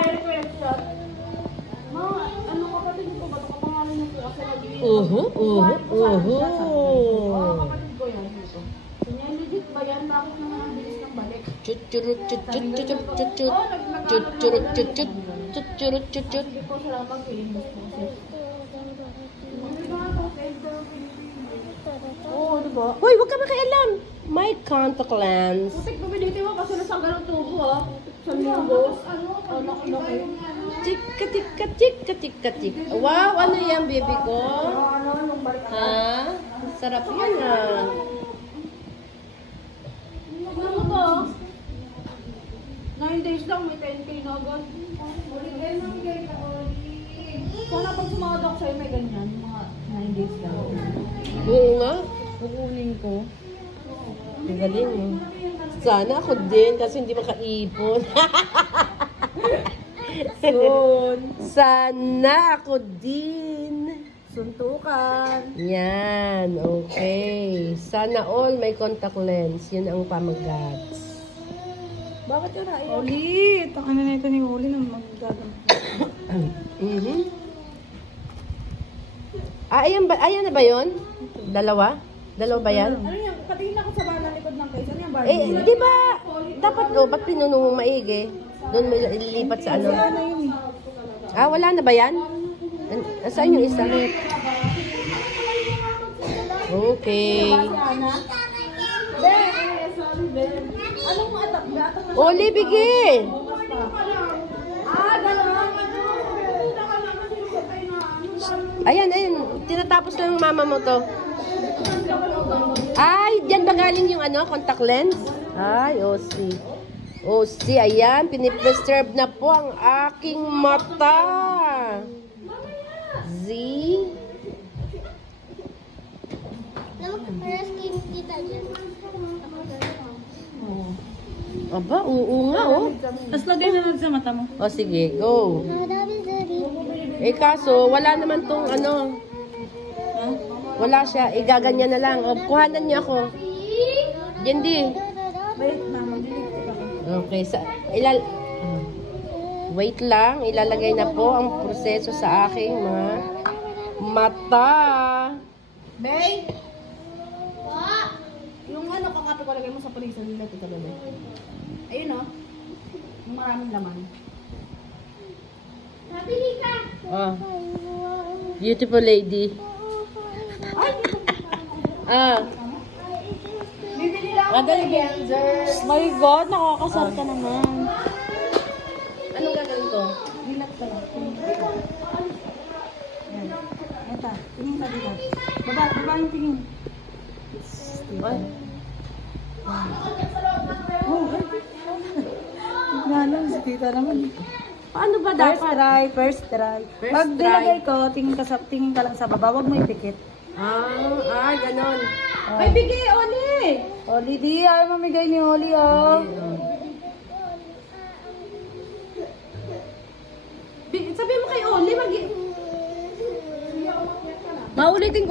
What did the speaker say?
my reflection. Ma, ano kapatid ko ba? Ito kapangalan niyo po kasi nag-iingat. Kapatid ko yan dito. Kanya legit ba yan? Bakit naman ang bilis ng balik? Hindi po sila pag-iingat po. Oo, diba? Hoy, wag ka makialam. My contact lens. Putik, bumiliti mo kasi nasa ganang tubo ha. Sa linggo. Laki. Chika, chika, chika, chika, chika. Wow, ano yan, baby ko? Ha? Sarap yan ah. Tignan mo to. 9 days lang, may 10K na agad. Sana pag sumahod ako sa'yo, may ganyan. Mga 9 days lang. Oo nga. Kukunin ko. Ang galing mo. Sana ako din kasi hindi makaipon. Soon. Sana ako din. Suntukan. Yan, okay. Sana all may contact lens. Yun ang pamagats. Bakit yun na? Ulit! Taka na ito ni Uli nang maggagamit. Ayan na ba yun? Dalawa? Dalawa ba yan? Ano yan? Patingin ako sa balang likod ng case. Ano yan ba? Di ba, dapat ba't pinuno mo maigi? Doon mo ililipat sa ano? Ano yun eh? Wala na ba yan? Saan yung isa? Okay. Ana? Ben! Sorry, Ben. Anong atak? Atak na Oli, bigi! gano'n. Ayan. Tinatapos lang ng mama mo to. Ay, diyan ba galing yung ano, contact lens? Ay, OC, ayan. Pinipreserve na po ang aking mata. Z. Aba, oo nga, oh. Tapos lagay na lang sa mata mo. O, sige, go. Kaso, wala naman tong ano. Wala siya. Gaganyan na lang. O, kuhanan niya ako. Jendi. Wait na, mag-delete ako. Okay. Wait lang. Ilalagay na po ang proseso sa aking mga mata. Bay! Yung ano, kakapi ko lagay mo sa palisan nila ito talaga. Ayun o. Yung maraming laman. Ah. Beautiful lady. Bibili lang ako ng Genzers. My God, nakakasar ka naman. Anong gagawin ko? Bilat ka lang. Yan. Eto, tingin ka dito. Baba yung tingin. Ay. Oh, Tignan si tita naman. Paano ba dapat? First try. First Pag try. nilagay ko, tingin ka lang sa baba, wag mo ipikit. Ganon. Ay, bigay, Oli! Oli, di ay mamigay ni Oli, oh. Sabi mo kay Oli, Maulitin ko.